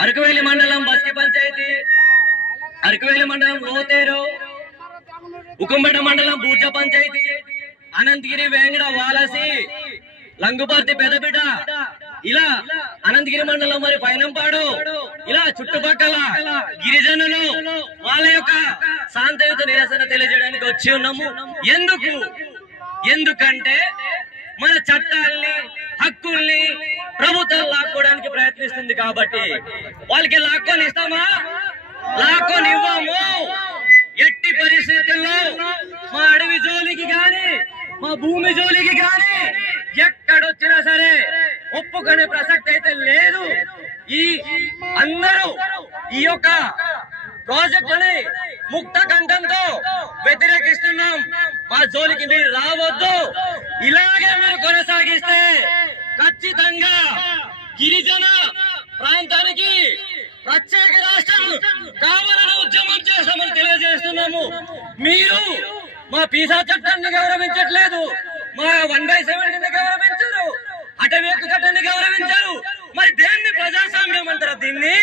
అరకువేలి మండలం బస్కి పంచాయతీ. అరకువేలి మండలం లోతేరు ఉకుంబెట మండలం బూర్జ పంచాయతీ. అనంతగిరి వేంగడ వాలసి. లంగుపర్తి పెదబిట ఇలా అనంతగిరి మండలం మరి పైనంపాడు. ఇలా చుట్టుపక్కల గిరిజనులు వాళ్ళ యొక్క శాంతియుత నిరసన తెలియజేయడానికి వచ్చి ఉన్నాము. ఎందుకు? ఎందుకంటే మన చట్టాల్ని ప్రయత్నిస్తుంది కాబట్టి వాళ్ళకి లాక్కొని ఇస్తామా? లాక్కొని ఇవ్వము. ఎట్టి పరిస్థితుల్లో మా అడవి జోలికి గాని మా భూమి జోలికి గాని ఎక్కడొచ్చినా సరే ఒప్పుకునే ప్రసక్తి అయితే లేదు. ఈ అందరూ ఈ యొక్క ప్రాజెక్టుని ముక్త కంఠంతో వ్యతిరేకిస్తున్నాం. మా జోలికి మీరు రావద్దు. ఇలాగే మీరు కొనసాగిస్తే ఖచ్చితంగా గిరిజన కావాలని ఉద్యమం చేస్తామని తెలియజేస్తున్నాము. మీరు మా పీసా చట్టాన్ని గౌరవించట్లేదు. మా వన్ బై సెవెంటీని గౌరవించరు. అటవీ హక్కు చట్టాన్ని గౌరవించరు. మరి దేన్ని ప్రజాస్వామ్యం అంటారు దీన్ని?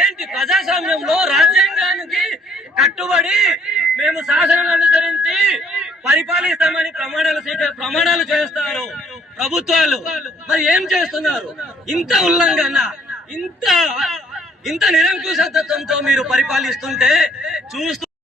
ఏంటి ప్రజాస్వామ్యంలో రాజ్యాంగానికి కట్టుబడి మేము శాసనం అనుసరించి పరిపాలిస్తామని ప్రమాణాలు ప్రమాణాలు చేస్తారు ప్రభుత్వాలు. మరి ఏం చేస్తున్నారు? ఇంత ఉల్లంఘన ఇంత ఇంత నిరంకుశత్వంతో మీరు పరిపాలిస్తుంటే చూస్తూ